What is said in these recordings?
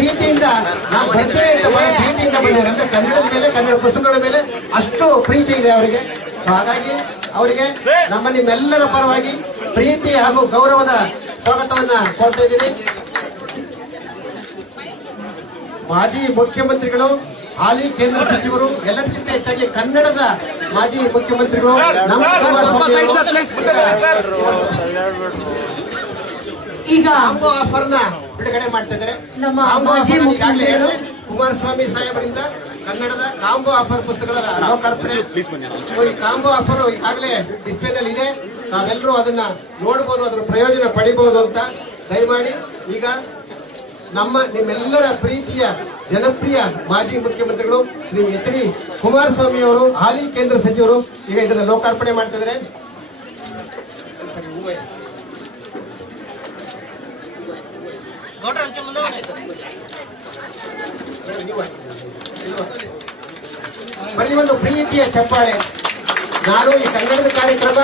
ಪ್ರೀತಿಯಿಂದ ನಾವು ಬರ್ತೀವಿ ಅಂತ ಪ್ರೀತಿಯಿಂದ ಬಂದಿದ್ದಾರೆ ಅಂದ್ರೆ ಕನ್ನಡದ ಮೇಲೆ ಕನ್ನಡ ಪುಸ್ತಕಗಳ ಮೇಲೆ ಅಷ್ಟು ಪ್ರೀತಿ ಇದೆ ಅವರಿಗೆ. ಹಾಗಾಗಿ ಅವರಿಗೆ ನಮ್ಮ ನಿಮ್ಮೆಲ್ಲರ ಪರವಾಗಿ ಪ್ರೀತಿ ಹಾಗೂ ಗೌರವದ ಸ್ವಾಗತವನ್ನ ಕೊಡ್ತಾ ಇದ್ದೀನಿ. ಮಾಜಿ ಮುಖ್ಯಮಂತ್ರಿಗಳು ಹಾಲಿ ಕೇಂದ್ರ ಸಚಿವರು ಎಲ್ಲದಕ್ಕಿಂತ ಹೆಚ್ಚಾಗಿ ಕನ್ನಡದ ಮಾಜಿ ಮುಖ್ಯಮಂತ್ರಿಗಳು ನಮ್ಮ ಈಗ ಬಿಡುಗಡೆ ಮಾಡ್ತಾ ಇದ್ದಾರೆ. ನಮ್ಮ ಕಾಂಬೋ ಮಾಜಿ ಆಫರ್ ಈಗಾಗಲೇ ಮುಖ್ಯಮಂತ್ರಿಗಳು ಹೇಳಿದೆ ಕುಮಾರಸ್ವಾಮಿ ಸಾಹೇಬರಿಂದ ಕನ್ನಡದ ಕಾಂಬೋ ಆಫರ್ ಪುಸ್ತಕದ ಲೋಕಾರ್ಪಣೆ. ಈ ಕಾಂಬೋ ಆಫರ್ ಈಗಾಗಲೇ ಡಿಸ್ಪ್ಲೇ ನಲ್ಲಿ ಇದೆ. ನಾವೆಲ್ಲರೂ ಅದನ್ನ ನೋಡಬಹುದು ಅದರ ಪ್ರಯೋಜನ ಪಡಿಬಹುದು ಅಂತ ದಯಮಾಡಿ ಈಗ ನಮ್ಮ ನಿಮ್ಮೆಲ್ಲರ ಪ್ರೀತಿಯ ಜನಪ್ರಿಯ ಮಾಜಿ ಮುಖ್ಯಮಂತ್ರಿಗಳು ಶ್ರೀ ಎಚ್ ಡಿ ಕುಮಾರಸ್ವಾಮಿ ಅವರು ಹಾಲಿ ಕೇಂದ್ರ ಸಚಿವರು ಈಗ ಇದನ್ನ ಲೋಕಾರ್ಪಣೆ ಮುಂದೆ ಬರೀ ಒಂದು ಪ್ರೀತಿಯ ಚಪ್ಪಾಳೆ. ನಾನು ಈ ಕನ್ನಡದ ಕಾರ್ಯಕ್ರಮ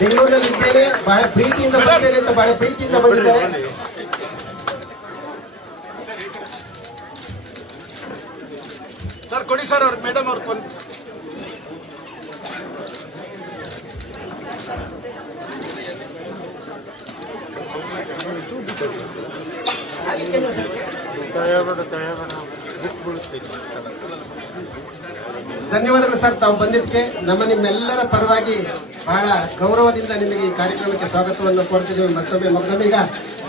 ಬೆಂಗಳೂರಿನಲ್ಲಿ ಇದ್ದೇನೆ. ಬಹಳ ಪ್ರೀತಿಯಿಂದ ಬರ್ತೇನೆ ಅಂತ ಬಹಳ ಪ್ರೀತಿಯಿಂದ ಬಂದಿದ್ದೇನೆ. ಸರ್ ಕೊಡಿ ಸರ್ ಅವ್ರ ಮೇಡಮ್ ಅವ್ರ ಧನ್ಯವಾದಗಳು ಸರ್, ತಾವು ಬಂದಿದ್ದಕ್ಕೆ. ನಮ್ಮ ನಿಮ್ಮೆಲ್ಲರ ಪರವಾಗಿ ಬಹಳ ಗೌರವದಿಂದ ನಿಮಗೆ ಈ ಕಾರ್ಯಕ್ರಮಕ್ಕೆ ಸ್ವಾಗತವನ್ನು ಕೋರ್ತಿದ್ದೇವೆ. ಮತ್ತೊಮ್ಮೆ ಮತ್ತೊಮ್ಮೆ ಈಗ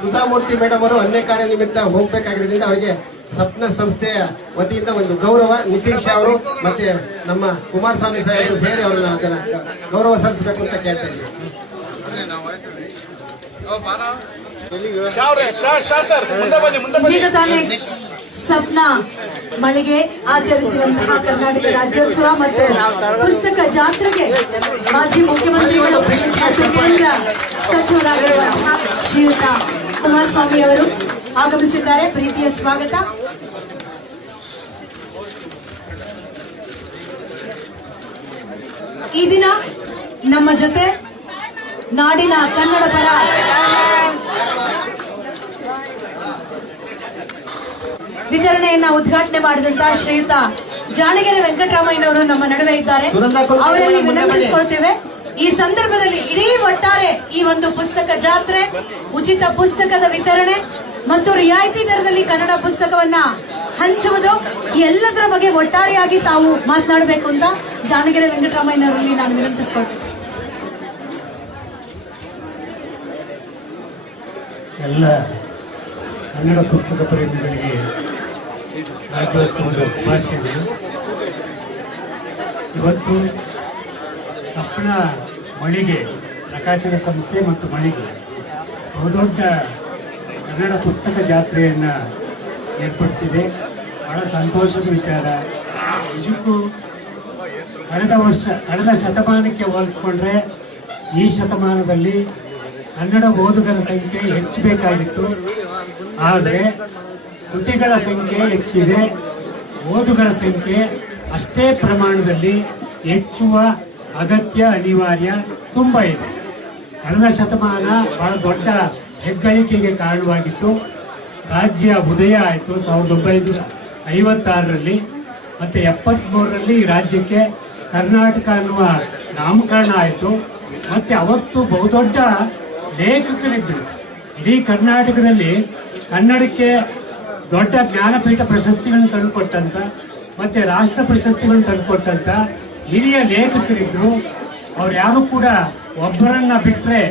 ಸುಧಾಮೂರ್ತಿ ಮೇಡಮ್ ಅವರು ಅನ್ಯ ಕಾರ್ಯ ನಿಮಿತ್ತ ಹೋಗ್ಬೇಕಾಗಿರೋದ್ರಿಂದ ಅವರಿಗೆ ಸ್ವಪ್ನ ಸಂಸ್ಥೆಯ ವತಿಯಿಂದ ಒಂದು ಗೌರವ, ನಿತೀಶ್ ಅವರು ಮತ್ತೆ ನಮ್ಮ ಕುಮಾರಸ್ವಾಮಿ ಸಾಹೇಬರು ಸೇರಿ ಅವರನ್ನ ಗೌರವ ಸಲ್ಲಿಸಬೇಕು ಅಂತ ಕೇಳ್ತಾ ಇದ್ದೀವಿ. ಈಗ ತಾನೇ ಸಪ್ನ ಮಳಿಗೆ ಆಚರಿಸುವಂತಹ ಕರ್ನಾಟಕ ರಾಜ್ಯೋತ್ಸವ ಮತ್ತು ಪುಸ್ತಕ ಜಾತ್ರೆಗೆ ಮಾಜಿ ಮುಖ್ಯಮಂತ್ರಿಗಳು ಮತ್ತು ಕೇಂದ್ರ ಸಚಿವರಾಗಿರುವಂತಹ ಶ್ರೀಯುತ ಕುಮಾರಸ್ವಾಮಿ ಅವರು ಆಗಮಿಸಿದ್ದಾರೆ. ಪ್ರೀತಿಯ ಸ್ವಾಗತ. ಈ ದಿನ ನಮ್ಮ ಜೊತೆ ನಾಡಿನ ಕನ್ನಡ ಪರ ವಿತರಣೆಯನ್ನ ಉದ್ಘಾಟನೆ ಮಾಡಿದಂತಹ ಶ್ರೀಯುತ ಜಾಣಗೆರೆ ವೆಂಕಟರಾಮಯ್ಯನವರು ನಮ್ಮ ನಡುವೆ ಇದ್ದಾರೆ. ಅವರಲ್ಲಿ ವಿನಂತಿಸಿಕೊಳ್ತೇವೆ ಈ ಸಂದರ್ಭದಲ್ಲಿ ಇಡೀ ಒಟ್ಟಾರೆ ಈ ಒಂದು ಪುಸ್ತಕ ಜಾತ್ರೆ ಉಚಿತ ಪುಸ್ತಕದ ವಿತರಣೆ ಮತ್ತು ರಿಯಾಯಿತಿ ದರದಲ್ಲಿ ಕನ್ನಡ ಪುಸ್ತಕವನ್ನ ಹಂಚುವುದು ಎಲ್ಲದರ ಬಗ್ಗೆ ಒಟ್ಟಾರೆಯಾಗಿ ತಾವು ಮಾತನಾಡಬೇಕು ಅಂತ ಜಾಣಗೆರೆ ವೆಂಕಟರಾಮಯ್ಯನವರಲ್ಲಿ ನಾನು ವಿನಂತಿಸಿಕೊಳ್ತೇನೆ. ಎಲ್ಲ ಕನ್ನಡ ಪುಸ್ತಕ ಪ್ರೇಮಿಗಳಿಗೆ ಇವತ್ತು ಸಪ್ನ ಮಳಿಗೆ, ಪ್ರಕಾಶನ ಸಂಸ್ಥೆ ಮತ್ತು ಮಳಿಗೆ ಬಹುದೊಡ್ಡ ಕನ್ನಡ ಪುಸ್ತಕ ಜಾತ್ರೆಯನ್ನು ಏರ್ಪಡಿಸಿದೆ. ಬಹಳ ಸಂತೋಷದ ವಿಚಾರ. ನಿಜಕ್ಕೂ ಕಳೆದ ವರ್ಷ, ಕಳೆದ ಶತಮಾನಕ್ಕೆ ಹೋಲಿಸ್ಕೊಂಡ್ರೆ ಈ ಶತಮಾನದಲ್ಲಿ ಕನ್ನಡ ಓದುಗರ ಸಂಖ್ಯೆ ಹೆಚ್ಚಬೇಕಾಗಿತ್ತು ಆದರೆ ಕೃತಿಗಳ ಸಂಖ್ಯೆ ಹೆಚ್ಚಿದೆ ಓದುಗಳ ಸಂಖ್ಯೆ ಅಷ್ಟೇ ಪ್ರಮಾಣದಲ್ಲಿ ಹೆಚ್ಚುವ ಅಗತ್ಯ, ಅನಿವಾರ್ಯ ತುಂಬ ಇದೆ. ಕಳೆದ ಶತಮಾನ ಬಹಳ ದೊಡ್ಡ ಹೆಗ್ಗಳಿಕೆಗೆ ಕಾರಣವಾಗಿತ್ತು. ರಾಜ್ಯ ಉದಯ ಆಯಿತು ಸಾವಿರದ ಒಂಬೈನೂರ ಐವತ್ತಾರರಲ್ಲಿ ಮತ್ತೆ ಎಪ್ಪತ್ಮೂರರಲ್ಲಿ ರಾಜ್ಯಕ್ಕೆ ಕರ್ನಾಟಕ ಅನ್ನುವ ನಾಮಕರಣ ಆಯಿತು. ಮತ್ತೆ ಅವತ್ತು ಬಹುದೊಡ್ಡ ಲೇಖಕರಿದ್ದರು. ಇಡೀ ಕರ್ನಾಟಕದಲ್ಲಿ ಕನ್ನಡಕ್ಕೆ ದೊಡ್ಡ ಜ್ಞಾನಪೀಠ ಪ್ರಶಸ್ತಿಗಳನ್ನು ತಂದುಕೊಟ್ಟಂತ, ಮತ್ತೆ ರಾಷ್ಟ್ರ ಪ್ರಶಸ್ತಿಗಳನ್ನು ತಂದುಕೊಟ್ಟಂತ ಹಿರಿಯ ಲೇಖಕರಿದ್ರು. ಅವ್ರು ಯಾರು ಕೂಡ ಒಬ್ಬರನ್ನ ಬಿಟ್ರೆ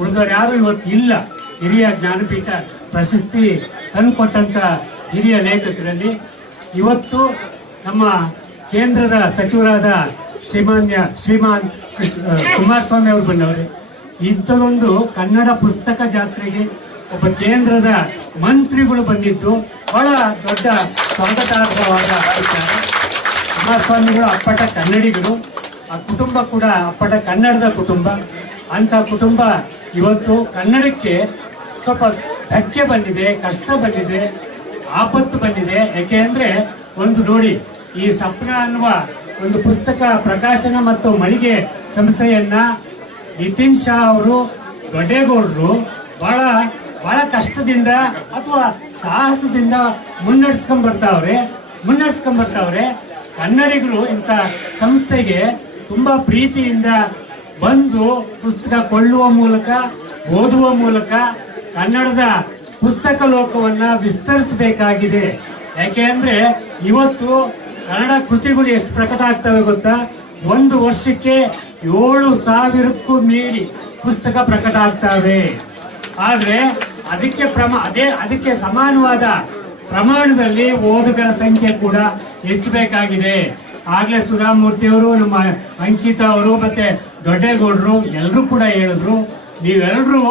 ಉಳಿದವ್ರು ಯಾರು ಇವತ್ತು ಇಲ್ಲ. ಹಿರಿಯ ಜ್ಞಾನಪೀಠ ಪ್ರಶಸ್ತಿ ತಂದುಕೊಟ್ಟಂತ ಹಿರಿಯ ಲೇಖಕರಲ್ಲಿ. ಇವತ್ತು ನಮ್ಮ ಕೇಂದ್ರದ ಸಚಿವರಾದ ಶ್ರೀಮಾನ್ಯ, ಶ್ರೀಮಾನ್ ಕೃಷ್ಣ, ಕುಮಾರಸ್ವಾಮಿ ಅವರು ಬಂದವರು. ಇಂಥದೊಂದು ಕನ್ನಡ ಪುಸ್ತಕ ಜಾತ್ರೆಗೆ ಒಬ್ಬ ಕೇಂದ್ರದ ಮಂತ್ರಿಗಳು ಬಂದಿದ್ದು ಬಹಳ ದೊಡ್ಡ ಸ್ವಾಗತಾರ್ಹವಾದ ಕುಮಾರಸ್ವಾಮಿಗಳು, ಅಪ್ಪಟ ಕನ್ನಡಿಗರು. ಆ ಕುಟುಂಬ ಕೂಡ ಅಪ್ಪಟ ಕನ್ನಡದ ಕುಟುಂಬ. ಅಂತ ಕುಟುಂಬ ಇವತ್ತು ಕನ್ನಡಕ್ಕೆ ಸ್ವಲ್ಪ ಧಕ್ಕೆ ಬಂದಿದೆ, ಕಷ್ಟ ಬಂದಿದೆ, ಆಪತ್ತು ಬಂದಿದೆ. ಯಾಕೆ ಒಂದು ನೋಡಿ, ಈ ಸಪ್ನ ಅನ್ನುವ ಒಂದು ಪುಸ್ತಕ ಪ್ರಕಾಶನ ಮತ್ತು ಮಳಿಗೆ ಸಂಸ್ಥೆಯನ್ನ ನಿತಿನ್ ಶಾ ಅವರು ದೊಡ್ಡೇಗೌಡರು ಬಹಳ ಬಹಳ ಕಷ್ಟದಿಂದ ಅಥವಾ ಸಾಹಸದಿಂದ ಮುನ್ನಡೆಸ್ಕೊಂಡ್ ಬರ್ತಾವ್ರೆ ಮುನ್ನಡೆಸ್ಕೊಂಡ್ ಬರ್ತಾವ್ರೆ. ಕನ್ನಡಿಗರು ಇಂಥ ಸಂಸ್ಥೆಗೆ ತುಂಬಾ ಪ್ರೀತಿಯಿಂದ ಬಂದು ಪುಸ್ತಕ ಕೊಳ್ಳುವ ಮೂಲಕ, ಓದುವ ಮೂಲಕ ಕನ್ನಡದ ಪುಸ್ತಕ ಲೋಕವನ್ನ ವಿಸ್ತರಿಸಬೇಕಾಗಿದೆ. ಯಾಕೆ ಅಂದ್ರೆ ಇವತ್ತು ಕನ್ನಡ ಕೃತಿಗಳು ಎಷ್ಟು ಪ್ರಕಟ ಆಗ್ತವೆ ಗೊತ್ತಾ? ಒಂದು ವರ್ಷಕ್ಕೆ ಏಳು ಸಾವಿರಕ್ಕೂ ಮೀರಿ ಪುಸ್ತಕ ಪ್ರಕಟ ಆಗ್ತವೆ. ಆದ್ರೆ ಅದಕ್ಕೆ ಪ್ರಮ, ಅದೇ, ಅದಕ್ಕೆ ಸಮಾನವಾದ ಪ್ರಮಾಣದಲ್ಲಿ ಓದುಗರ ಸಂಖ್ಯೆ ಕೂಡ ಹೆಚ್ಚಬೇಕಾಗಿದೆ. ಆಗ್ಲೇ ಸುಧಾಮೂರ್ತಿ ಅವರು ನಮ್ಮ ಅಂಕಿತ ಅವರು ಮತ್ತೆ ದೊಡ್ಡೇಗೌಡರು ಎಲ್ಲರೂ ಕೂಡ ಹೇಳಿದ್ರು. ನೀವೆಲ್ಲರೂ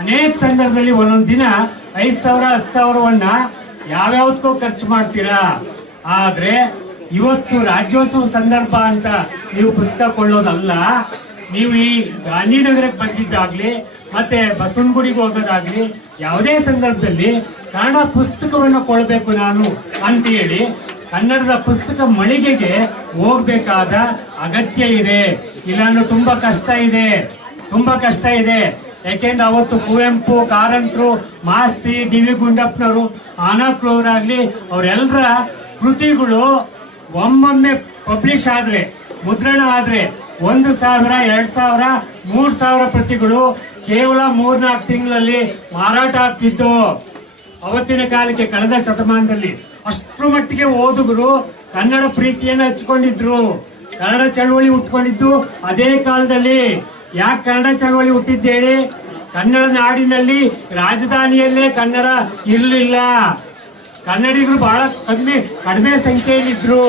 ಅನೇಕ ಸಂದರ್ಭದಲ್ಲಿ ಒಂದೊಂದು ದಿನ ಐದ್ ಸಾವಿರ, ಹತ್ತು ಸಾವಿರವನ್ನ ಯಾವ್ಯಾವತ್ತೂ ಖರ್ಚು ಮಾಡ್ತೀರಾ? ಆದ್ರೆ ಇವತ್ತು ರಾಜ್ಯೋತ್ಸವ ಸಂದರ್ಭ ಅಂತ ನೀವು ಪುಸ್ತಕ ಕೊಳ್ಳೋದಲ್ಲ, ನೀವು ಈ ಗಾಂಧಿನಗರಕ್ಕೆ ಬಂದಿದ್ದಾಗ್ಲಿ ಮತ್ತೆ ಬಸವನಗುಡಿಗೆ ಹೋಗೋದಾಗ್ಲಿ, ಯಾವುದೇ ಸಂದರ್ಭದಲ್ಲಿ ಕನ್ನಡ ಪುಸ್ತಕವನ್ನು ಕೊಡಬೇಕು ನಾನು ಅಂತ ಹೇಳಿ ಕನ್ನಡದ ಪುಸ್ತಕ ಮಳಿಗೆಗೆ ಹೋಗ್ಬೇಕಾದ ಅಗತ್ಯ ಇದೆ. ಇಲ್ಲಾಂದ್ರೆ ತುಂಬಾ ಕಷ್ಟ ಇದೆ. ತುಂಬಾ ಕಷ್ಟ ಇದೆ. ಯಾಕೆಂದ್ರೆ ಅವತ್ತು ಕುವೆಂಪು, ಕಾರಂತರು, ಮಾಸ್ತಿ, ಡಿ ವಿ ಗುಂಡಪ್ಪನವರು ಆನಾಕ್ರವರಾಗ್ಲಿ ಅವರೆಲ್ಲರ ಕೃತಿಗಳು ಒಮ್ಮೊಮ್ಮೆ ಪಬ್ಲಿಷ್ ಆದ್ರೆ, ಮುದ್ರಣ ಆದ್ರೆ ಒಂದು ಸಾವಿರ, ಎರಡ್ ಸಾವಿರ, ಮೂರ್ ಸಾವಿರ ಪ್ರತಿಗಳು ಕೇವಲ ಮೂರ್ನಾಲ್ಕು ತಿಂಗಳಲ್ಲಿ ಮಾರಾಟ ಆಗ್ತಿದ್ದು ಅವತ್ತಿನ ಕಾಲಕ್ಕೆ ಕಳೆದ ಶತಮಾನದಲ್ಲಿ ಅಷ್ಟರ ಮಟ್ಟಿಗೆ ಓದುಗರು ಕನ್ನಡ ಪ್ರೀತಿಯನ್ನು ಹಚ್ಕೊಂಡಿದ್ರು. ಕನ್ನಡ ಚಳವಳಿ ಹುಟ್ಕೊಂಡಿದ್ದು ಅದೇ ಕಾಲದಲ್ಲಿ. ಯಾಕೆ ಕನ್ನಡ ಚಳವಳಿ ಹುಟ್ಟಿದ್ದೇಳಿ? ಕನ್ನಡ ನಾಡಿನಲ್ಲಿ ರಾಜಧಾನಿಯಲ್ಲೇ ಕನ್ನಡ ಇರಲಿಲ್ಲ. ಕನ್ನಡಿಗರು ಬಹಳ ಕಡಿಮೆ ಕಡಿಮೆ ಸಂಖ್ಯೆಯಲ್ಲಿದ್ರು.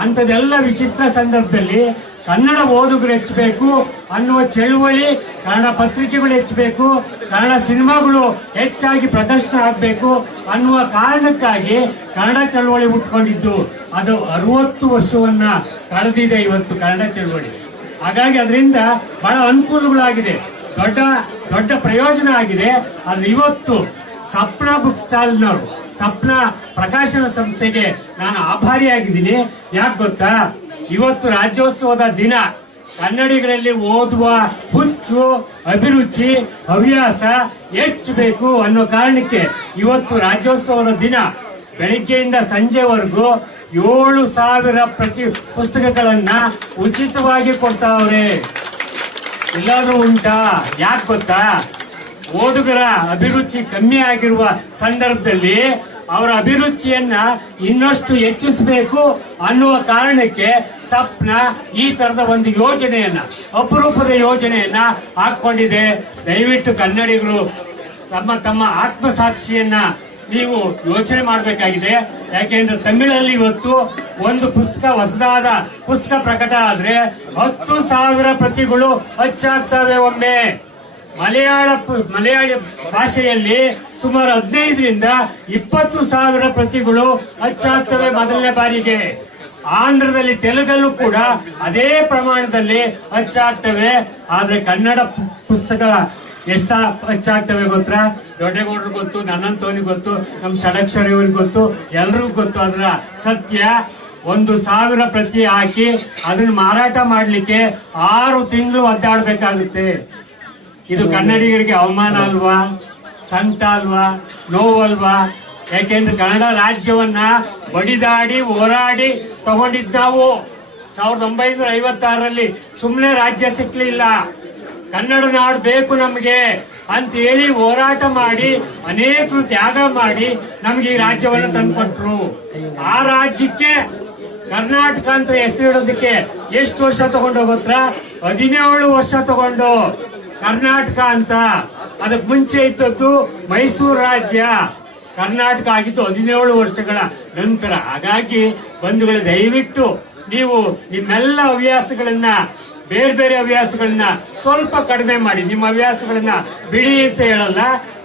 ಅಂತದೆಲ್ಲ ವಿಚಿತ್ರ ಸಂದರ್ಭದಲ್ಲಿ ಕನ್ನಡ ಓದುಗರು ಹೆಚ್ಚಬೇಕು ಅನ್ನುವ ಚಳುವಳಿ, ಕನ್ನಡ ಪತ್ರಿಕೆಗಳು ಹೆಚ್ಚಬೇಕು, ಕನ್ನಡ ಸಿನಿಮಾಗಳು ಹೆಚ್ಚಾಗಿ ಪ್ರದರ್ಶನ ಆಗಬೇಕು ಅನ್ನುವ ಕಾರಣಕ್ಕಾಗಿ ಕನ್ನಡ ಚಳವಳಿ ಉಟ್ಕೊಂಡಿದ್ದು ಅದು ಅರವತ್ತು ವರ್ಷವನ್ನ ಕಳೆದಿದೆ ಇವತ್ತು ಕನ್ನಡ ಚಳವಳಿ. ಹಾಗಾಗಿ ಅದರಿಂದ ಬಹಳ ಅನುಕೂಲಗಳಾಗಿದೆ. ದೊಡ್ಡ ದೊಡ್ಡ ಪ್ರಯೋಜನ ಆಗಿದೆ. ಅದ್ರ ಇವತ್ತು ಸಪ್ನ ಬುಕ್ ಸ್ಟಾಲ್ನವರು, ಸಪ್ನ ಪ್ರಕಾಶನ ಸಂಸ್ಥೆಗೆ ನಾನು ಆಭಾರಿಯಾಗಿದ್ದೀನಿ. ಯಾಕೆ ಗೊತ್ತಾ? ಇವತ್ತು ರಾಜ್ಯೋತ್ಸವದ ದಿನ. ಕನ್ನಡಿಗರಲ್ಲಿ ಓದುವ ಹುಚ್ಚು, ಅಭಿರುಚಿ, ಹವ್ಯಾಸ ಹೆಚ್ಚಬೇಕು ಅನ್ನೋ ಕಾರಣಕ್ಕೆ ಇವತ್ತು ರಾಜ್ಯೋತ್ಸವದ ದಿನ. ಬೆಳಿಗ್ಗೆಯಿಂದ ಸಂಜೆವರೆಗೂ ಏಳು ಸಾವಿರ ಪ್ರತಿ ಪುಸ್ತಕಗಳನ್ನ ಉಚಿತವಾಗಿ ಕೊಡ್ತಾವ್ರೆ. ಎಲ್ಲರೂ ಉಂಟಾ? ಯಾಕೆ ಗೊತ್ತಾ? ಓದುಗರ ಅಭಿರುಚಿ ಕಮ್ಮಿ ಆಗಿರುವ ಸಂದರ್ಭದಲ್ಲಿ ಅವರ ಅಭಿರುಚಿಯನ್ನ ಇನ್ನಷ್ಟು ಹೆಚ್ಚಿಸಬೇಕು ಅನ್ನುವ ಕಾರಣಕ್ಕೆ ಸಪ್ನ ಈ ತರದ ಒಂದು ಯೋಜನೆಯನ್ನ, ಅಪರೂಪದ ಯೋಜನೆಯನ್ನ ಹಾಕೊಂಡಿದೆ ದಯವಿಟ್ಟು ಕನ್ನಡಿಗರು, ತಮ್ಮ ತಮ್ಮ ಆತ್ಮಸಾಕ್ಷಿಯನ್ನ ನೀವು ಯೋಚನೆ ಮಾಡಬೇಕಾಗಿದೆ. ಯಾಕೆಂದ್ರೆ ತಮಿಳಲ್ಲಿ ಇವತ್ತು ಒಂದು ಪುಸ್ತಕ, ಹೊಸದಾದ ಪುಸ್ತಕ ಪ್ರಕಟ ಆದ್ರೆ ಹತ್ತು ಸಾವಿರ ಪ್ರತಿಗಳು ಹಚ್ಚಾಗ್ತವೆ ಒಮ್ಮೆ. ಮಲಯಾಳ ಮಲಯಾಳಿ ಭಾಷೆಯಲ್ಲಿ ಸುಮಾರು ಹದಿನೈದರಿಂದ ಇಪ್ಪತ್ತು ಸಾವಿರ ಪ್ರತಿಗಳು ಅಚ್ಚಾಗ್ತವೆ ಮೊದಲನೇ ಬಾರಿಗೆ. ಆಂಧ್ರದಲ್ಲಿ ತೆಲುಗಲ್ಲೂ ಕೂಡ ಅದೇ ಪ್ರಮಾಣದಲ್ಲಿ ಅಚ್ಚಾಗ್ತವೆ ಆದ್ರೆ ಕನ್ನಡ ಪುಸ್ತಕ ಎಷ್ಟ ಅಚ್ಚಾಗ್ತವೆ ಗೊತ್ತಾ? ದೊಡ್ಡಗೌಡರು ಗೊತ್ತು ನನ್ನಂತವನಿಗೆ ಗೊತ್ತು, ನಮ್ ಷಡಕ್ಷರ ಇವ್ರಿಗೆ ಗೊತ್ತು, ಎಲ್ರಿಗೂ ಗೊತ್ತು ಅದರ ಸತ್ಯ. ಒಂದು ಸಾವಿರ ಪ್ರತಿ ಹಾಕಿ ಅದನ್ನ ಮಾರಾಟ ಮಾಡ್ಲಿಕ್ಕೆ ಆರು ತಿಂಗಳು ಒದ್ದಾಡ್ಬೇಕಾಗುತ್ತೆ. ಇದು ಕನ್ನಡಿಗರಿಗೆ ಅವಮಾನ ಅಲ್ವಾ? ಸಂತ ಅಲ್ವಾ? ನೋವಲ್ವಾ? ಯಾಕೆಂದ್ರೆ ಕನ್ನಡ ರಾಜ್ಯವನ್ನ ಬಡಿದಾಡಿ, ಹೋರಾಡಿ ತಗೊಂಡಿದ್ದಾವೋ. ಸಾವಿರದ ಒಂಬೈನೂರ ಐವತ್ತಾರರಲ್ಲಿ ಸುಮ್ಮನೆ ರಾಜ್ಯ ಸಿಕ್ಲಿಲ್ಲ. ಕನ್ನಡ ನಾಡು ಬೇಕು ನಮಗೆ ಅಂತ ಹೇಳಿ ಹೋರಾಟ ಮಾಡಿ, ಅನೇಕರು ತ್ಯಾಗ ಮಾಡಿ ನಮ್ಗೆ ಈ ರಾಜ್ಯವನ್ನು ತಂದುಕೊಟ್ರು. ಆ ರಾಜ್ಯಕ್ಕೆ ಕರ್ನಾಟಕ ಅಂತ ಹೆಸರಿಡೋದಕ್ಕೆ ಎಷ್ಟು ವರ್ಷ ತಗೊಂಡು ಗೊತ್ತಾ? ಹದಿನೇಳು ವರ್ಷ ತಗೊಂಡು. ಕರ್ನಾಟಕ ಅಂತ. ಅದಕ್ಕೆ ಮುಂಚೆ ಇದ್ದದ್ದು ಮೈಸೂರು ರಾಜ್ಯ. ಕರ್ನಾಟಕ ಆಗಿದ್ದು ಹದಿನೇಳು ವರ್ಷಗಳ ನಂತರ. ಹಾಗಾಗಿ ಬಂಧುಗಳ, ದಯವಿಟ್ಟು ನೀವು ನಿಮ್ಮೆಲ್ಲ ಹವ್ಯಾಸಗಳನ್ನ, ಬೇರೆ ಬೇರೆ ಹವ್ಯಾಸಗಳನ್ನ ಸ್ವಲ್ಪ ಕಡಿಮೆ ಮಾಡಿ. ನಿಮ್ಮ ಹವ್ಯಾಸಗಳನ್ನ ಬಿಡಿ ಅಂತ ಹೇಳಲ್ಲ.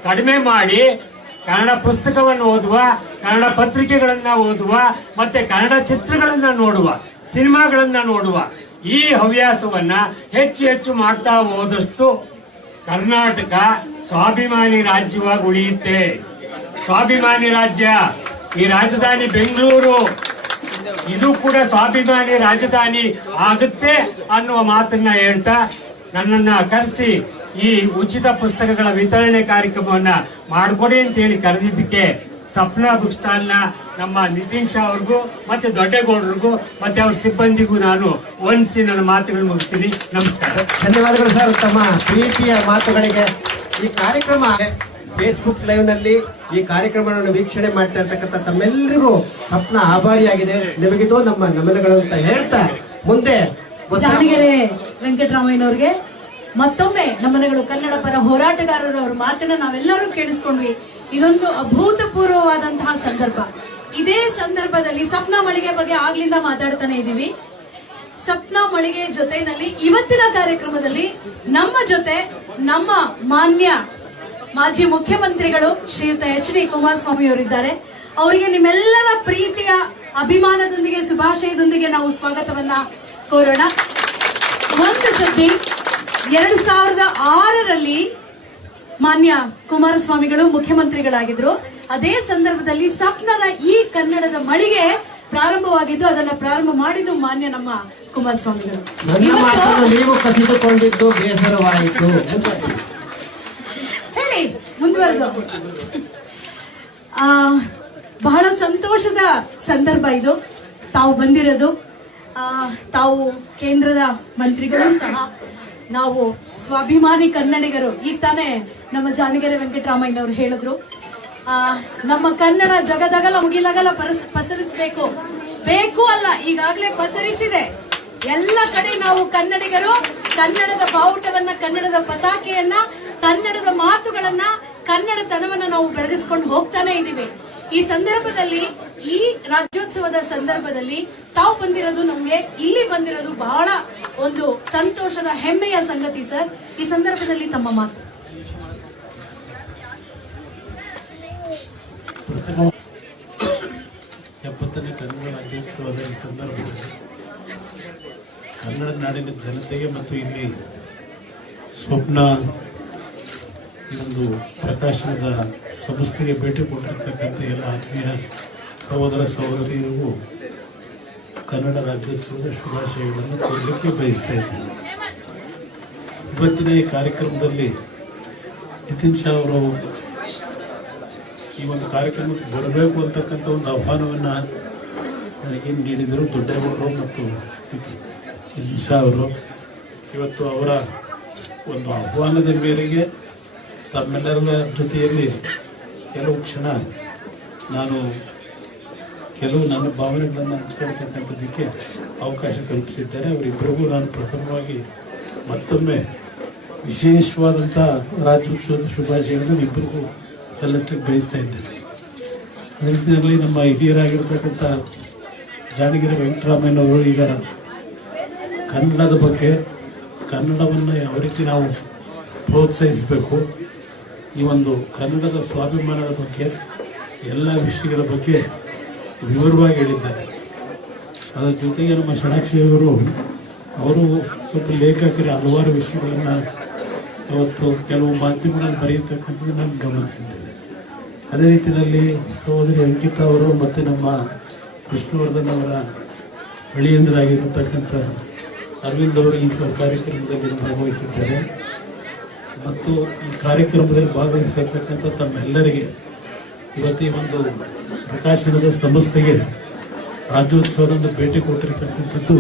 ಕಡಿಮೆ ಮಾಡಿ. ಕನ್ನಡ ಪುಸ್ತಕವನ್ನು ಓದುವ, ಕನ್ನಡ ಪತ್ರಿಕೆಗಳನ್ನ ಓದುವ, ಮತ್ತೆ ಕನ್ನಡ ಚಿತ್ರಗಳನ್ನ ನೋಡುವ, ಸಿನಿಮಾಗಳನ್ನ ನೋಡುವ. ಈ ಹವ್ಯಾಸವನ್ನ ಹೆಚ್ಚು ಹೆಚ್ಚು ಮಾಡ್ತಾ ಹೋದಷ್ಟು ಕರ್ನಾಟಕ ಸ್ವಾಭಿಮಾನಿ ರಾಜ್ಯವಾಗಿ ಉಳಿಯುತ್ತೆ. ಸ್ವಾಭಿಮಾನಿ ರಾಜ್ಯ. ಈ ರಾಜಧಾನಿ ಬೆಂಗಳೂರು. ಇದು ಕೂಡ ಸ್ವಾಭಿಮಾನಿ ರಾಜಧಾನಿ ಆಗುತ್ತೆ ಅನ್ನುವ ಮಾತನ್ನ ಹೇಳ್ತಾ ನನ್ನನ್ನ ಕರೆಸಿ ಈ ಉಚಿತ ಪುಸ್ತಕಗಳ ವಿತರಣೆ ಕಾರ್ಯಕ್ರಮವನ್ನ ಮಾಡಿಕೊಡಿ ಅಂತ ಹೇಳಿ ಕರೆದಿದ್ದಕ್ಕೆ ಸಪ್ನಾ ಬುಕ್ ಸ್ಟಾಲ್ನ ನಮ್ಮ ನಿತಿನ್ ಶಾ ಅವ್ರಿಗೂ ಮತ್ತೆ ದೊಡ್ಡಗೌಡರಿಗೂ ಮತ್ತೆ ಅವ್ರ ಸಿಬ್ಬಂದಿಗೂ ನಾನು ವಂದಿಸಿ ನನ್ನ ಮಾತುಗಳು ಮುಗಿಸ್ತೀನಿ. ನಮಸ್ಕಾರ. ಧನ್ಯವಾದಗಳು ಸರ್ ತಮ್ಮ ಪ್ರೀತಿಯ ಮಾತುಗಳಿಗೆ. ಈ ಕಾರ್ಯಕ್ರಮ ಫೇಸ್ಬುಕ್ ಲೈವ್ನಲ್ಲಿ ಈ ಕಾರ್ಯಕ್ರಮವನ್ನು ವೀಕ್ಷಣೆ ಮಾಡ್ತಾ ಇರ್ತಕ್ಕಂಥ ತಮ್ಮೆಲ್ಲರಿಗೂ ಸ್ವಪ್ನ ಆಭಾರಿಯಾಗಿದೆ. ನಿಮಗಿದು ನಮ್ಮ ನಮನಗಳು ಅಂತ ಹೇಳ್ತಾ ಮುಂದೆ ದಾವಣಗೆರೆ ವೆಂಕಟರಾಮಯ್ಯನವ್ರಿಗೆ ಮತ್ತೊಮ್ಮೆ ನಮನಗಳು ಕನ್ನಡ ಪರ ಹೋರಾಟಗಾರರ ಅವ್ರ ಮಾತನ್ನ ನಾವೆಲ್ಲರೂ ಕೇಳಿಸ್ಕೊಂಡ್ವಿ. ಇದೊಂದು ಸಂದರ್ಭ. ಇದೇ ಸಂದರ್ಭದಲ್ಲಿ ಸಪ್ನ ಮಳಿಗೆ ಬಗ್ಗೆ ಆಗ್ಲಿಂದ ಮಾತಾಡ್ತಾನೆ ಇದೀವಿ ಸಪ್ನ ಮಳಿಗೆ ಜೊತೆನಲ್ಲಿ ಇವತ್ತಿನ ಕಾರ್ಯಕ್ರಮದಲ್ಲಿ ನಮ್ಮ ಜೊತೆ ನಮ್ಮ ಮಾನ್ಯ ಮಾಜಿ ಮುಖ್ಯಮಂತ್ರಿಗಳು ಶ್ರೀಯುತ ಎಚ್ ಡಿ ಕುಮಾರಸ್ವಾಮಿ ಅವರಿದ್ದಾರೆ. ಅವರಿಗೆ ನಿಮ್ಮೆಲ್ಲರ ಪ್ರೀತಿಯ ಅಭಿಮಾನದೊಂದಿಗೆ, ಶುಭಾಶಯದೊಂದಿಗೆ ನಾವು ಸ್ವಾಗತವನ್ನ ಕೋರೋಣ. ಒಂದು ಸದ್ದಿ, ಎರಡು ಸಾವಿರದ ಆರರಲ್ಲಿ ಮಾನ್ಯ ಕುಮಾರಸ್ವಾಮಿಗಳು ಮುಖ್ಯಮಂತ್ರಿಗಳಾಗಿದ್ರು. ಅದೇ ಸಂದರ್ಭದಲ್ಲಿ ಸಪ್ನದ ಈ ಕನ್ನಡದ ಮಳಿಗೆ ಪ್ರಾರಂಭವಾಗಿದ್ದು ಅದನ್ನ ಪ್ರಾರಂಭ ಮಾಡಿದ್ದು ಮಾನ್ಯ ನಮ್ಮ ಕುಮಾರಸ್ವಾಮಿಗಳು. ನೀವು ಕಸಿದುಕೊಂಡಿದ್ದು ಬೇಸರವಾಯಿತು. ಹೇಳಿ ಮುಂದುವರೆದು. ಆ, ಬಹಳ ಸಂತೋಷದ ಸಂದರ್ಭ ಇದು. ತಾವು ಬಂದಿರೋದು. ಆ, ತಾವು ಕೇಂದ್ರದ ಮಂತ್ರಿಗಳು ಸಹ ನಾವು ಸ್ವಾಭಿಮಾನಿ ಕನ್ನಡಿಗರು ಈ ತಾನೇ ನಮ್ಮ ಜಾನಗೆರೆ ವೆಂಕಟರಾಮಯ್ಯನವರು ಹೇಳಿದ್ರು. ನಮ್ಮ ಕನ್ನಡ ಜಗದಗಲ ಮುಗಿಲಗಲ ಪಸರಿಸಬೇಕು. ಬೇಕು ಅಲ್ಲ, ಈಗಾಗಲೇ ಪಸರಿಸಿದೆ. ಎಲ್ಲ ಕಡೆ ನಾವು ಕನ್ನಡಿಗರು, ಕನ್ನಡದ ಬಾವುಟವನ್ನ, ಕನ್ನಡದ ಪತಾಕೆಯನ್ನ, ಕನ್ನಡದ ಮಾತುಗಳನ್ನ, ಕನ್ನಡತನವನ್ನ ನಾವು ಬೆಳೆದಿಸ್ಕೊಂಡು ಹೋಗ್ತಾನೆ ಇದ್ದೀವಿ. ಈ ಸಂದರ್ಭದಲ್ಲಿ, ಈ ರಾಜ್ಯೋತ್ಸವದ ಸಂದರ್ಭದಲ್ಲಿ ತಾವು ಬಂದಿರೋದು ನಮ್ಗೆ, ಇಲ್ಲಿ ಬಂದಿರೋದು ಬಹಳ ಒಂದು ಸಂತೋಷದ ಹೆಮ್ಮೆಯ ಸಂಗತಿ ಸರ್. ಈ ಸಂದರ್ಭದಲ್ಲಿ ತಮ್ಮ ಮಾತು. ಎಪ್ಪತ್ತನೇ ಕನ್ನಡ ರಾಜ್ಯೋತ್ಸವದ ಈ ಸಂದರ್ಭದಲ್ಲಿ ಕನ್ನಡ ನಾಡಿನ ಜನತೆಗೆ ಮತ್ತು ಇಲ್ಲಿ ಸ್ವಪ್ನ ಒಂದು ಪ್ರಕಾಶನದ ಸಂಸ್ಥೆಗೆ ಭೇಟಿ ಕೊಟ್ಟಿರ್ತಕ್ಕಂಥ ಎಲ್ಲ ಆತ್ಮೀಯ ಸಹೋದರ ಸಹೋದರಿಯರಿಗೂ ಕನ್ನಡ ರಾಜ್ಯೋತ್ಸವದ ಶುಭಾಶಯಗಳನ್ನು ಕೊಡಲಿಕ್ಕೆ ಬಯಸ್ತಾ ಇದ್ದೇನೆ. ಇವತ್ತಿನ ಈ ಕಾರ್ಯಕ್ರಮದಲ್ಲಿ ನಿತಿನ್ ಶಾ ಅವರು ಈ ಒಂದು ಕಾರ್ಯಕ್ರಮಕ್ಕೆ ಬರಬೇಕು ಅಂತಕ್ಕಂಥ ಒಂದು ಆಹ್ವಾನವನ್ನು ನನಗೆ ನೀಡಿದರು ದೊಡ್ಡೇಗೌಡರು ಮತ್ತು ಶಾ ಅವರು. ಇವತ್ತು ಅವರ ಒಂದು ಆಹ್ವಾನದ ಮೇರೆಗೆ ತಮ್ಮೆಲ್ಲರ ಜೊತೆಯಲ್ಲಿ ಕೆಲವು ಕ್ಷಣ ನಾನು ಕೆಲವು ನನ್ನ ಭಾವನೆಗಳನ್ನು ಹಂಚ್ಕೊಳ್ತಕ್ಕಂಥದ್ದಕ್ಕೆ ಅವಕಾಶ ಕಲ್ಪಿಸಿದ್ದಾರೆ. ಅವರಿಬ್ಬರಿಗೂ ನಾನು ಪ್ರಥಮವಾಗಿ ಮತ್ತೊಮ್ಮೆ ವಿಶೇಷವಾದಂಥ ರಾಜ್ಯೋತ್ಸವದ ಶುಭಾಶಯಗಳನ್ನು ಇಬ್ಬರಿಗೂ ಸಲ್ಲಿಸಲಿಕ್ಕೆ ಬಯಸ್ತಾ ಇದ್ದೇನೆ. ರೀತಿಯಲ್ಲಿ ನಮ್ಮ ಹಿರಿಯರಾಗಿರ್ತಕ್ಕಂಥ ಜಾನಗಿರಿ ವೆಂಕಟರಾಮಯ್ಯನವರು ಈಗ ಕನ್ನಡದ ಬಗ್ಗೆ, ಕನ್ನಡವನ್ನು ಯಾವ ರೀತಿ ನಾವು ಪ್ರೋತ್ಸಾಹಿಸಬೇಕು, ಈ ಒಂದು ಕನ್ನಡದ ಸ್ವಾಭಿಮಾನದ ಬಗ್ಗೆ, ಎಲ್ಲ ವಿಷಯಗಳ ಬಗ್ಗೆ ವಿವರವಾಗಿ ಹೇಳಿದ್ದಾರೆ. ಅದರ ಜೊತೆಗೆ ನಮ್ಮ ಷಡಾಕ್ಷಿಯವರು ಅವರು ಸ್ವಲ್ಪ ಲೇಖಕರ ಹಲವಾರು ವಿಷಯಗಳನ್ನು ಇವತ್ತು ಕೆಲವು ಮಾಧ್ಯಮಗಳಲ್ಲಿ ಬರೆಯತಕ್ಕಂಥದ್ದು ನಾನು ಗಮನಿಸಿದ್ದೇನೆ. ಅದೇ ರೀತಿಯಲ್ಲಿ ಸಹೋದರಿ ಅಂಕಿತಾ ಅವರು ಮತ್ತು ನಮ್ಮ ವಿಷ್ಣುವರ್ಧನ್ ಅವರ ಅಳಿಯಂದರಾಗಿರತಕ್ಕಂಥ ಅರವಿಂದ್ ಅವರು ಈ ಕಾರ್ಯಕ್ರಮದಲ್ಲಿ ಭಾಗವಹಿಸಿದ್ದಾರೆ. ಮತ್ತು ಈ ಕಾರ್ಯಕ್ರಮದಲ್ಲಿ ಭಾಗವಹಿಸಿರ್ತಕ್ಕಂಥ ತಮ್ಮೆಲ್ಲರಿಗೆ ಪ್ರತಿ ಒಂದು ಪ್ರಕಾಶನದ ಸಂಸ್ಥೆಗೆ ರಾಜ್ಯೋತ್ಸವದಂದು ಭೇಟಿ ಕೊಟ್ಟಿರ್ತಕ್ಕಂಥದ್ದು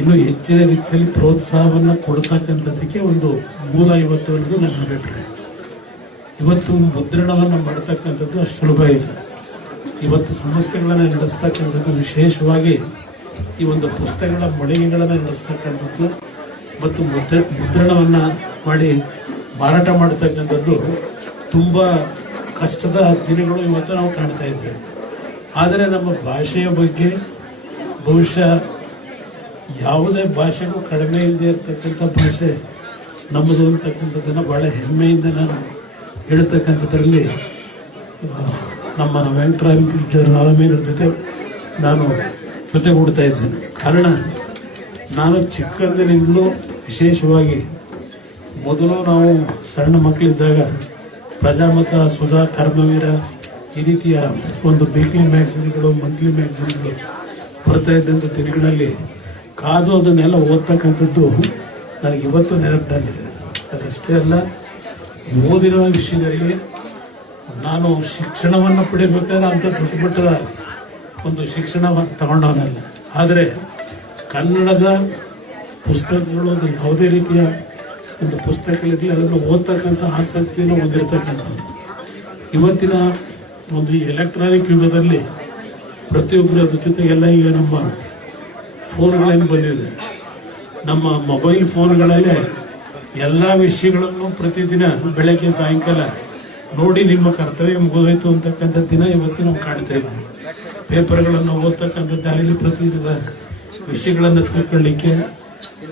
ಇನ್ನೂ ಹೆಚ್ಚಿನ ರೀತಿಯಲ್ಲಿ ಪ್ರೋತ್ಸಾಹವನ್ನು ಕೊಡ್ತಕ್ಕಂಥದ್ದಕ್ಕೆ ಒಂದು ಮೂಲ ಇವತ್ತು ಅನ್ನೋದು ನನ್ನ ಅಭಿಪ್ರಾಯ. ಇವತ್ತು ಮುದ್ರಣವನ್ನು ಮಾಡ್ತಕ್ಕಂಥದ್ದು ಅಷ್ಟು ಸುಲಭ ಇಲ್ಲ. ಇವತ್ತು ಸಂಸ್ಥೆಗಳನ್ನು ನಡೆಸ್ತಕ್ಕಂಥದ್ದು ವಿಶೇಷವಾಗಿ ಈ ಒಂದು ಪುಸ್ತಕಗಳ ಮಳಿಗೆಗಳನ್ನು ನಡೆಸ್ತಕ್ಕಂಥದ್ದು ಮತ್ತು ಮುದ್ರ, ಮುದ್ರಣವನ್ನು ಮಾಡಿ ಮಾರಾಟ ಮಾಡತಕ್ಕಂಥದ್ದು ತುಂಬ ಕಷ್ಟದ ದಿನಗಳು ಇವತ್ತು ನಾವು ಕಾಣ್ತಾ ಇದ್ದೇವೆ. ಆದರೆ ನಮ್ಮ ಭಾಷೆಯ ಬಗ್ಗೆ ಬಹುಶಃ ಯಾವುದೇ ಭಾಷೆಗೂ ಕಡಿಮೆ ಇಲ್ಲದೆ ಇರತಕ್ಕಂಥ ಭಾಷೆ ನಮ್ಮದು ಅಂತಕ್ಕಂಥದ್ದನ್ನು ಭಾಳ ಹೆಮ್ಮೆಯಿಂದ ನಾನು ಹೇಳ್ತಕ್ಕಂಥದ್ರಲ್ಲಿ ನಮ್ಮ ವೆಂಕಟರಾಮಯ್ಯರ ಜೊತೆ ನಾನು ಜೊತೆಗೂಡ್ತಾ ಇದ್ದೇನೆ. ಕಾರಣ, ನಾನು ಚಿಕ್ಕಂದಿನಿಂದಲೂ ವಿಶೇಷವಾಗಿ ಮೊದಲು ನಾವು ಸಣ್ಣ ಮಕ್ಕಳಿದ್ದಾಗ ಪ್ರಜಾಮತ, ಸುಧಾ, ಕರ್ಮವೀರ ಈ ರೀತಿಯ ಒಂದು ವೀಕ್ಲಿ ಮ್ಯಾಗಝಿನ್ಗಳು ಮಂತ್ಲಿ ಮ್ಯಾಗಝಿನ್ಗಳು ಬರ್ತಾ ಇದ್ದಂಥ ದಿನಗಳಲ್ಲಿ ಕಾದು ಅದನ್ನೆಲ್ಲ ಓದ್ತಕ್ಕಂಥದ್ದು ನನಗೆ ಇವತ್ತು ನೆನಪಿನಲ್ಲಿದೆ. ಅದಷ್ಟೇ ಅಲ್ಲ ಓದಿರುವ ವಿಷಯದಲ್ಲಿ ನಾನು ಶಿಕ್ಷಣವನ್ನು ಪಡಿಬೇಕಾದ್ರೆ ಅಂತ ದೊಡ್ಡ ಮಟ್ಟದ ಒಂದು ಶಿಕ್ಷಣವನ್ನು ತಗೊಂಡವನಲ್ಲ. ಆದರೆ ಕನ್ನಡದ ಪುಸ್ತಕಗಳು ಯಾವುದೇ ರೀತಿಯ ಒಂದು ಪುಸ್ತಕಗಳಿರಲಿ, ಅದನ್ನು ಓದ್ತಕ್ಕಂಥ ಆಸಕ್ತಿಯನ್ನು ಹೊಂದಿರತಕ್ಕಂಥದ್ದು. ಇವತ್ತಿನ ಒಂದು ಈ ಎಲೆಕ್ಟ್ರಾನಿಕ್ ಯುಗದಲ್ಲಿ ಪ್ರತಿಯೊಬ್ಬರ ಜೊತೆಗೆಲ್ಲ ಈಗ ನಮ್ಮ ಫೋನ್ಗಳೇನು ಬಂದಿದೆ. ನಮ್ಮ ಮೊಬೈಲ್ ಫೋನ್ಗಳಲ್ಲೇ ಎಲ್ಲ ವಿಷಯಗಳನ್ನು ಪ್ರತಿದಿನ ಬೆಳಗ್ಗೆ ಸಾಯಂಕಾಲ ನೋಡಿ ನಿಮ್ಮ ಕರ್ತವ್ಯ ಮುಗಿದೋಯ್ತು ಅಂತಕ್ಕಂಥ ದಿನ ಇವತ್ತು ನಾವು ಕಾಣ್ತಾ ಇದ್ದೀವಿ. ಪೇಪರ್ಗಳನ್ನು ಓದ್ತಕ್ಕಂಥದ್ದಾಗಲಿ ಪ್ರತಿದಿನದ ವಿಷಯಗಳನ್ನು ತಿಳ್ಕೊಳ್ಳಿಕ್ಕೆ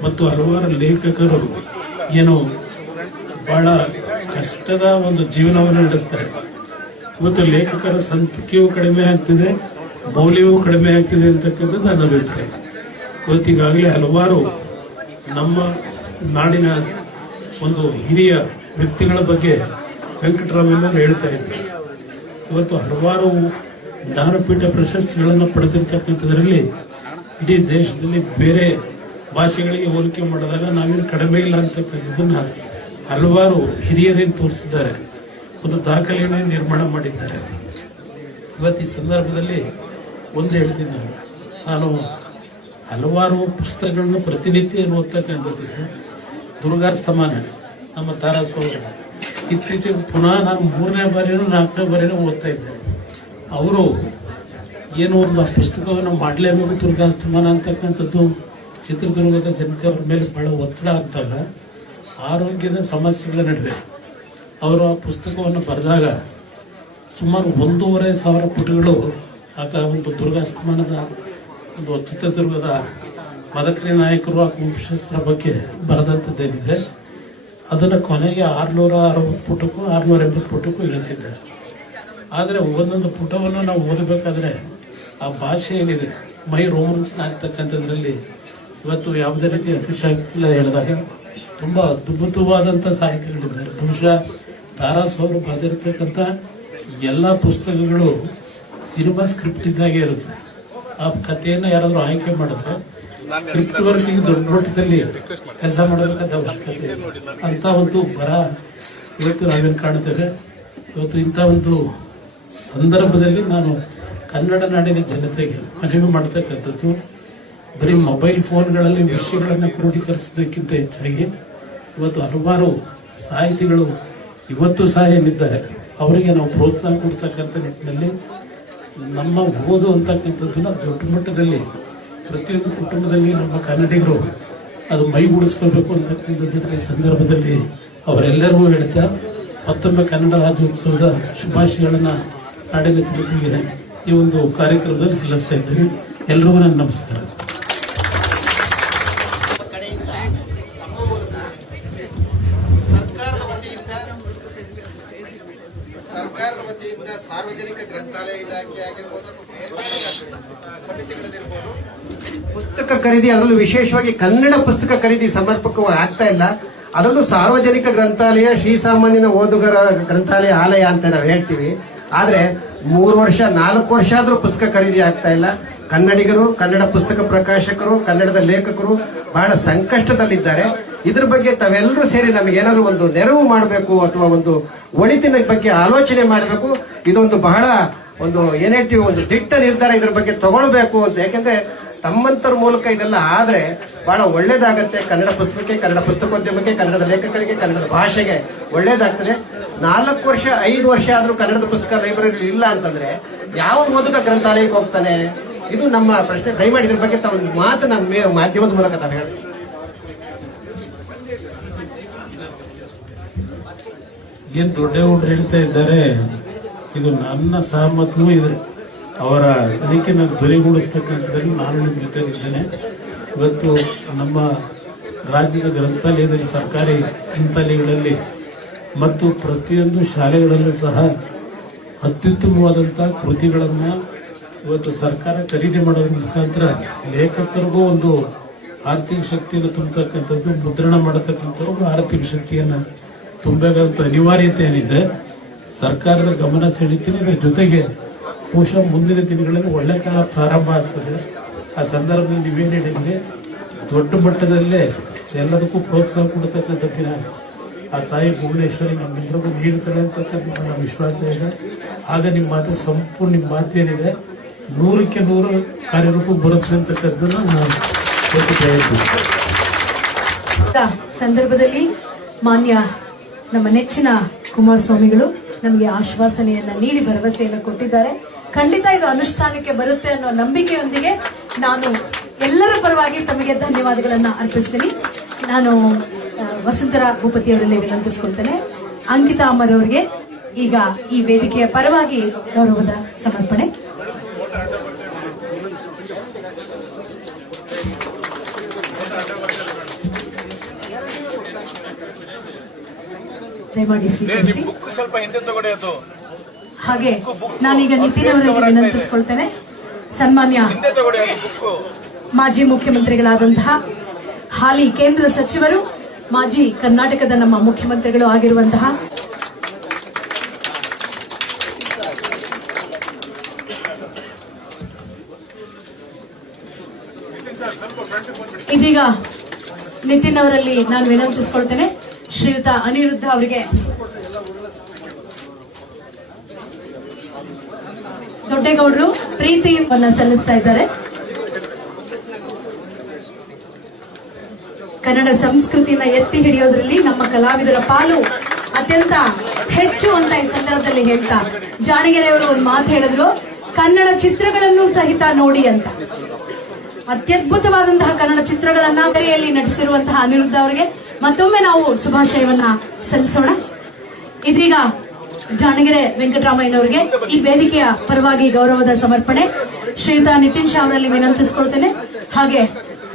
ಮತ್ತು ಹಲವಾರು ಲೇಖಕರು ಏನು ಬಹಳ ಕಷ್ಟದ ಒಂದು ಜೀವನವನ್ನು ನಡೆಸ್ತಾರೆ. ಇವತ್ತು ಲೇಖಕರ ಸಂಖ್ಯೆಯೂ ಕಡಿಮೆ ಆಗ್ತಿದೆ, ಮೌಲ್ಯವೂ ಕಡಿಮೆ ಆಗ್ತಿದೆ ಅಂತಕ್ಕಂಥದ್ದು ನನ್ನ ಅಭಿಪ್ರಾಯ. ಇವತ್ತಿಗಾಗಲೇ ಹಲವಾರು ನಮ್ಮ ನಾಡಿನ ಒಂದು ಹಿರಿಯ ವ್ಯಕ್ತಿಗಳ ಬಗ್ಗೆ ವೆಂಕಟರಾಮಯ್ಯನವರು ಹೇಳ್ತಾ ಇದ್ದರು. ಇವತ್ತು ಹಲವಾರು ಜ್ಞಾನಪೀಠ ಪ್ರಶಸ್ತಿಗಳನ್ನು ಪಡೆದಿರ್ತಕ್ಕಂಥದ್ರಲ್ಲಿ ಇಡೀ ದೇಶದಲ್ಲಿ ಬೇರೆ ಭಾಷೆಗಳಿಗೆ ಹೋಲಿಕೆ ಮಾಡಿದಾಗ ನಾವೇನು ಕಡಿಮೆ ಇಲ್ಲ ಅಂತಕ್ಕಂಥದ್ದನ್ನು ಹಲವಾರು ಹಿರಿಯರೇನು ತೋರಿಸಿದ್ದಾರೆ. ಒಂದು ದಾಖಲೆಯನ್ನು ನಿರ್ಮಾಣ ಮಾಡಿದ್ದಾರೆ. ಇವತ್ತು ಈ ಸಂದರ್ಭದಲ್ಲಿ ಒಂದು ಹೇಳ್ತೀನಿ ನಾನು. ನಾನು ಹಲವಾರು ಪುಸ್ತಕಗಳನ್ನು ಪ್ರತಿನಿತ್ಯ ಓದ್ತಕ್ಕಂಥದ್ದು. ದುರ್ಗಾರ್ ನಮ್ಮ ತಾರಾಸೋರು ಇತ್ತೀಚೆಗೆ ಪುನಃ ನಾನು ಮೂರನೇ ಬಾರಿನೂ ನಾಲ್ಕನೇ ಬಾರಿನೂ ಓದ್ತಾ ಇದ್ದೆ ಅವರು ಏನು ಒಂದು ಪುಸ್ತಕವನ್ನು ಮಾಡಲೇಬೇಕು ದುರ್ಗಾಸ್ತಮಾನ ಅಂತಕ್ಕಂಥದ್ದು. ಚಿತ್ರದುರ್ಗದ ಜನತೆ ಮೇಲೆ ಬಹಳ ಒತ್ತಡ ಆಗ್ತಾಗ ಆರೋಗ್ಯದ ಸಮಸ್ಯೆಗಳ ನಡುವೆ ಅವರು ಆ ಪುಸ್ತಕವನ್ನು ಬರೆದಾಗ ಸುಮಾರು ಒಂದೂವರೆ ಸಾವಿರ ಪುಟಗಳು ಆಗ ಒಂದು ದುರ್ಗಾಸ್ತಮಾನದ, ಒಂದು ಚಿತ್ರದುರ್ಗದ ಮದಕರಿ ನಾಯಕರು ಆ ಕುಂಭಶಾಸ್ತ್ರ ಬಗ್ಗೆ ಬರೆದಂಥದ್ದೇನಿದೆ, ಅದನ್ನು ಕೊನೆಗೆ ಆರುನೂರ ಅರವತ್ತು ಪುಟಕ್ಕೂ ಆರ್ನೂರ ಎಂಬತ್ತು ಪುಟಕ್ಕೂ ಇಳಿಸಿದ್ದಾರೆ. ಆದರೆ ಒಂದೊಂದು ಪುಟವನ್ನು ನಾವು ಓದಬೇಕಾದ್ರೆ ಆ ಭಾಷೆ ಏನಿದೆ, ಮೈ ರೋಮಾಂಚನ ಆಗ್ತಕ್ಕಂಥದ್ರಲ್ಲಿ ಇವತ್ತು ಯಾವುದೇ ರೀತಿ ಅತಿಶಕ್ತಿ ಇಲ್ಲ ಹೇಳಿದಾಗ ತುಂಬ ಅದ್ಭುತವಾದಂಥ ಸಾಹಿತ್ಯಗಳಿದ್ದಾರೆ. ಬಹುಶಃ ತಾರಾಸ್ ಅವರು ಬರೆದಿರ್ತಕ್ಕಂಥ ಎಲ್ಲ ಪುಸ್ತಕಗಳು ಸಿನಿಮಾ ಸ್ಕ್ರಿಪ್ಟ್ ಇದ್ದಾಗೆ ಇರುತ್ತೆ. ಆ ಕಥೆಯನ್ನು ಯಾರಾದರೂ ಆಯ್ಕೆ ಮಾಡಿದ್ರೆ ದೊಡ್ಡ ಮಟ್ಟದಲ್ಲಿ ಕೆಲಸ ಮಾಡಬೇಕಂತ ಅವಶ್ಯಕತೆ ಒಂದು ಬರ ಇವತ್ತು ನಾವೇನು ಕಾಣುತ್ತೇವೆ ಇವತ್ತು ಇಂಥ ಒಂದು ಸಂದರ್ಭದಲ್ಲಿ ನಾನು ಕನ್ನಡ ನಾಡಿನ ಜನತೆಗೆ ಮನವಿ ಮಾಡ್ತಕ್ಕಂಥದ್ದು, ಬರೀ ಮೊಬೈಲ್ ಫೋನ್ಗಳಲ್ಲಿ ವಿಷಯಗಳನ್ನು ಕ್ರೋಢೀಕರಿಸೋದಕ್ಕಿಂತ ಹೆಚ್ಚಾಗಿ ಇವತ್ತು ಹಲವಾರು ಸಾಹಿತಿಗಳು ಇವತ್ತು ಸಹ ಏನಿದ್ದಾರೆ, ಅವರಿಗೆ ನಾವು ಪ್ರೋತ್ಸಾಹ ಕೊಡ್ತಕ್ಕಂಥ ನಿಟ್ಟಿನಲ್ಲಿ ನಮ್ಮ ಓದು ಅಂತಕ್ಕಂಥದ್ದನ್ನ ದೊಡ್ಡ ಮಟ್ಟದಲ್ಲಿ ಪ್ರತಿಯೊಂದು ಕುಟುಂಬದಲ್ಲಿ ನಮ್ಮ ಕನ್ನಡಿಗರು ಅದು ಮೈಗೂಡಿಸ್ಕೋಬೇಕು ಅಂತ ಈ ಸಂದರ್ಭದಲ್ಲಿ ಅವರೆಲ್ಲರಿಗೂ ಹೇಳ್ತಾ, ಮತ್ತೊಮ್ಮೆ ಕನ್ನಡ ರಾಜ್ಯೋತ್ಸವದ ಶುಭಾಶಯಗಳನ್ನ ನಾಡಿನ ಜನತೆಗೆ ಈ ಒಂದು ಕಾರ್ಯಕ್ರಮದಲ್ಲಿ ಸಲ್ಲಿಸ್ತಾ ಇದ್ದೀನಿ. ಎಲ್ರಿಗೂ ನನ್ನ ನಮಸ್ಕಾರ. ಸರ್ಕಾರದ ವತಿಯಿಂದ ಸಾರ್ವಜನಿಕ ಗ್ರಂಥಾಲಯ ಇಲಾಖೆ ಆಗಿರ್ಬೋದು ಪುಸ್ತಕ ಖರೀದಿ ಅದರಲ್ಲೂ ವಿಶೇಷವಾಗಿ ಕನ್ನಡ ಪುಸ್ತಕ ಖರೀದಿ ಸಮರ್ಪಕವಾಗಿ ಆಗ್ತಾ ಇಲ್ಲ. ಅದರಲ್ಲೂ ಸಾರ್ವಜನಿಕ ಗ್ರಂಥಾಲಯ ಶ್ರೀಸಾಮಾನ್ಯನ ಓದುಗರ ಗ್ರಂಥಾಲಯ ಆಲಯ ಅಂತ ನಾವು ಹೇಳ್ತೀವಿ. ಆದ್ರೆ ಮೂರು ವರ್ಷ, ನಾಲ್ಕು ವರ್ಷ ಆದ್ರೂ ಪುಸ್ತಕ ಖರೀದಿ ಆಗ್ತಾ ಇಲ್ಲ. ಕನ್ನಡಿಗರು, ಕನ್ನಡ ಪುಸ್ತಕ ಪ್ರಕಾಶಕರು, ಕನ್ನಡದ ಲೇಖಕರು ಬಹಳ ಸಂಕಷ್ಟದಲ್ಲಿದ್ದಾರೆ. ಇದ್ರ ಬಗ್ಗೆ ತಾವೆಲ್ಲರೂ ಸೇರಿ ನಮಗೆ ಏನಾದರೂ ಒಂದು ನೆರವು ಮಾಡಬೇಕು ಅಥವಾ ಒಂದು ಒಳಿತಿನ ಬಗ್ಗೆ ಆಲೋಚನೆ ಮಾಡಬೇಕು. ಇದೊಂದು ಬಹಳ ಒಂದು, ಏನ್ ಹೇಳ್ತೀವಿ, ಒಂದು ದಿಟ್ಟ ನಿರ್ಧಾರ ಇದ್ರ ಬಗ್ಗೆ ತಗೊಳ್ಬೇಕು ಅಂತ. ಯಾಕಂದ್ರೆ ತಮ್ಮಂತರ ಮೂಲಕ ಇದೆಲ್ಲ ಆದ್ರೆ ಬಹಳ ಒಳ್ಳೇದಾಗತ್ತೆ ಕನ್ನಡ ಪುಸ್ತಕಕ್ಕೆ, ಕನ್ನಡ ಪುಸ್ತಕೋದ್ಯಮಕ್ಕೆ, ಕನ್ನಡದ ಲೇಖಕರಿಗೆ, ಕನ್ನಡದ ಭಾಷೆಗೆ ಒಳ್ಳೇದಾಗ್ತದೆ. ನಾಲ್ಕು ವರ್ಷ, ಐದು ವರ್ಷ ಆದ್ರೂ ಕನ್ನಡದ ಪುಸ್ತಕ ಲೈಬ್ರರಿ ಇಲ್ಲ ಅಂತಂದ್ರೆ ಯಾವ ಓದುಗ ಗ್ರಂಥಾಲಯಕ್ಕೆ ಹೋಗ್ತಾನೆ? ಇದು ನಮ್ಮ ಪ್ರಶ್ನೆ. ದಯಮಾಡಿ ಇದ್ರ ಬಗ್ಗೆ ತಾವು ಮಾತು ನಮ್ಮ ಮಾಧ್ಯಮದ ಮೂಲಕ ತಾವು ಹೇಳಿ ಏನ್ ದೊಡ್ಡೇಗೌಡರು ಹೇಳ್ತಾ ಇದ್ದಾರೆ, ಇದು ನನ್ನ ಸಹಮತವೂ ಇದೆ. ಅವರ ಅದಕ್ಕೆ ನಾನು ಧ್ವನಿಗೂಡಿಸ್ತಕ್ಕಂಥದ್ದನ್ನು ನಾನು ನಿಮ್ಮ ಜೊತೆ ಇದ್ದೇನೆ ಇವತ್ತು ನಮ್ಮ ರಾಜ್ಯದ ಗ್ರಂಥಾಲಯದಲ್ಲಿ, ಸರ್ಕಾರಿ ಗ್ರಂಥಾಲಯಗಳಲ್ಲಿ ಮತ್ತು ಪ್ರತಿಯೊಂದು ಶಾಲೆಗಳಲ್ಲೂ ಸಹ ಅತ್ಯುತ್ತಮವಾದಂಥ ಕೃತಿಗಳನ್ನು ಇವತ್ತು ಸರ್ಕಾರ ಖರೀದಿ ಮಾಡೋದ್ರ ಮುಖಾಂತರ ಲೇಖಕರಿಗೂ ಒಂದು ಆರ್ಥಿಕ ಶಕ್ತಿಯನ್ನು ತುಂಬತಕ್ಕಂಥದ್ದು, ಮುದ್ರಣ ಮಾಡತಕ್ಕಂಥವ್ರಿಗೂ ಆರ್ಥಿಕ ಶಕ್ತಿಯನ್ನು ತುಂಬಬೇಕಾದಂಥ ಅನಿವಾರ್ಯತೆ ಏನಿದೆ ಸರ್ಕಾರದ ಗಮನ ಸೆಳೀತೀನಿ ಇದರ ಜೊತೆಗೆ ಬಹುಶಃ ಮುಂದಿನ ದಿನಗಳಲ್ಲಿ ಒಳ್ಳೆ ಕಾಲ ಪ್ರಾರಂಭ ಆಗ್ತದೆ. ಆ ಸಂದರ್ಭದಲ್ಲಿ ನೀವೇನು ಹೇಳಿದ್ರೆ ದೊಡ್ಡ ಮಟ್ಟದಲ್ಲೇ ಎಲ್ಲದಕ್ಕೂ ಪ್ರೋತ್ಸಾಹ ಕೊಡ್ತಕ್ಕಂಥ ದಿನ ಆ ತಾಯಿ ಭುವನೇಶ್ವರಿ ನಮ್ಮೆಲ್ಲರಿಗೂ ನೀಡುತ್ತಾಳೆ ಅಂತಕ್ಕಂಥ ನನ್ನ ವಿಶ್ವಾಸ ಇದೆ. ಆಗ ನಿಮ್ಮ ಮಾತು ಸಂಪೂರ್ಣ ನಿಮ್ಮ ಮಾತೇನಿದೆ. ನೂರಕ್ಕೆ ನೂರು ಕಾರ್ಯರೂಪಕ್ಕೆ ಬರುತ್ತೆ ಅಂತಕ್ಕಂಥದ್ದನ್ನು ನಾನು ಸಂದರ್ಭದಲ್ಲಿ ಮಾನ್ಯ ನಮ್ಮ ನೆಚ್ಚಿನ ಕುಮಾರಸ್ವಾಮಿಗಳು ನಮಗೆ ಆಶ್ವಾಸನೆಯನ್ನ ನೀಡಿ ಭರವಸೆಯನ್ನು ಕೊಟ್ಟಿದ್ದಾರೆ. ಖಂಡಿತ ಇದು ಅನುಷ್ಠಾನಕ್ಕೆ ಬರುತ್ತೆ ಅನ್ನೋ ನಂಬಿಕೆಯೊಂದಿಗೆ ನಾನು ಎಲ್ಲರ ಪರವಾಗಿ ತಮಗೆ ಧನ್ಯವಾದಗಳನ್ನ ಅರ್ಪಿಸ್ತೀನಿ. ನಾನು ವಸುಂಧರಾ ಭೂಪತಿ ಅವರಲ್ಲಿ ವಿನಂತಿಸ್ಕೊಳ್ತೇನೆ. ಅಂಕಿತಾ ಅಮರ್ ಅವರಿಗೆ ಈಗ ಈ ವೇದಿಕೆಯ ಪರವಾಗಿ ಗೌರವದ ಸಮರ್ಪಣೆ. ದಯಮಾಡಿ ಸ್ವೀಕರಿಸಿ ಹಾಗೆ ನಾನೀಗ ನಿತಿನ್ ಅವರಲ್ಲಿ ವಿನಂತಿಸಿಕೊಳ್ತೇನೆ. ಸನ್ಮಾನ್ಯ ಮಾಜಿ ಮುಖ್ಯಮಂತ್ರಿಗಳಾದಂತಹ ಹಾಲಿ ಕೇಂದ್ರ ಸಚಿವರು ಮಾಜಿ ಕರ್ನಾಟಕದ ನಮ್ಮ ಮುಖ್ಯಮಂತ್ರಿಗಳು ಆಗಿರುವಂತಹ ಇದೀಗ ನಿತಿನ್ ಅವರಲ್ಲಿ ನಾನು ವಿನಂತಿಸಿಕೊಳ್ತೇನೆ. ಶ್ರೀಯುತ ಅನಿರುದ್ಧ ಅವರಿಗೆ ದೊಡ್ಡೇಗೌಡರು ಪ್ರೀತಿಯನ್ನ ಸಲ್ಲಿಸ್ತಾ ಇದ್ದಾರೆ. ಕನ್ನಡ ಸಂಸ್ಕೃತಿನ ಎತ್ತಿ ಹಿಡಿಯೋದ್ರಲ್ಲಿ ನಮ್ಮ ಕಲಾವಿದರ ಪಾಲು ಅತ್ಯಂತ ಹೆಚ್ಚು ಅಂತ ಈ ಸಂದರ್ಭದಲ್ಲಿ ಹೇಳ್ತಾ, ಜಾಣಗೆರೆಯವರು ಒಂದು ಮಾತು ಹೇಳಿದ್ರು, ಕನ್ನಡ ಚಿತ್ರಗಳನ್ನು ಸಹಿತ ನೋಡಿ ಅಂತ. ಅತ್ಯದ್ಭುತವಾದಂತಹ ಕನ್ನಡ ಚಿತ್ರಗಳನ್ನ ಬೇರೆಯಲ್ಲಿ ನಟಿಸಿರುವಂತಹ ಅನಿರುದ್ಧ ಅವರಿಗೆ ಮತ್ತೊಮ್ಮೆ ನಾವು ಶುಭಾಶಯವನ್ನ ಸಲ್ಲಿಸೋಣ. ಇದೀಗ ಜಾಣಗೆರೆ ವೆಂಕಟರಾಮಯ್ಯನವರಿಗೆ ಈ ವೇದಿಕೆಯ ಪರವಾಗಿ ಗೌರವದ ಸಮರ್ಪಣೆ. ಶ್ರೀಯುತ ನಿತಿನ್ ಶಾ ಅವರಲ್ಲಿ ವಿನಂತಿಸಿಕೊಳ್ತೇನೆ. ಹಾಗೆ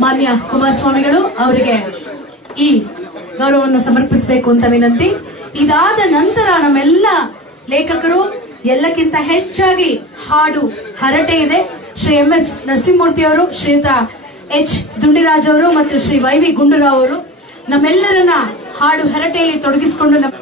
ಮಾನ್ಯ ಕುಮಾರಸ್ವಾಮಿಗಳು ಅವರಿಗೆ ಈ ಗೌರವವನ್ನು ಸಮರ್ಪಿಸಬೇಕು ಅಂತ ವಿನಂತಿ. ಇದಾದ ನಂತರ ನಮ್ಮೆಲ್ಲ ಲೇಖಕರು ಎಲ್ಲಕ್ಕಿಂತ ಹೆಚ್ಚಾಗಿ ಹಾಡು ಹರಟೆ ಇದೆ. ಶ್ರೀ ಎಂ ಎಸ್ ನರಸಿಂಹಮೂರ್ತಿ ಅವರು, ಶ್ರೀಯುತ ಎಚ್ ದುಂಡಿರಾಜ್ ಅವರು ಮತ್ತು ಶ್ರೀ ವೈ ವಿ ಗುಂಡೂರಾವ್ ಅವರು ನಮ್ಮೆಲ್ಲರನ್ನ ಹಾಡು ಹರಟೆಯಲ್ಲಿ ತೊಡಗಿಸಿಕೊಂಡು ನಮ್ಮ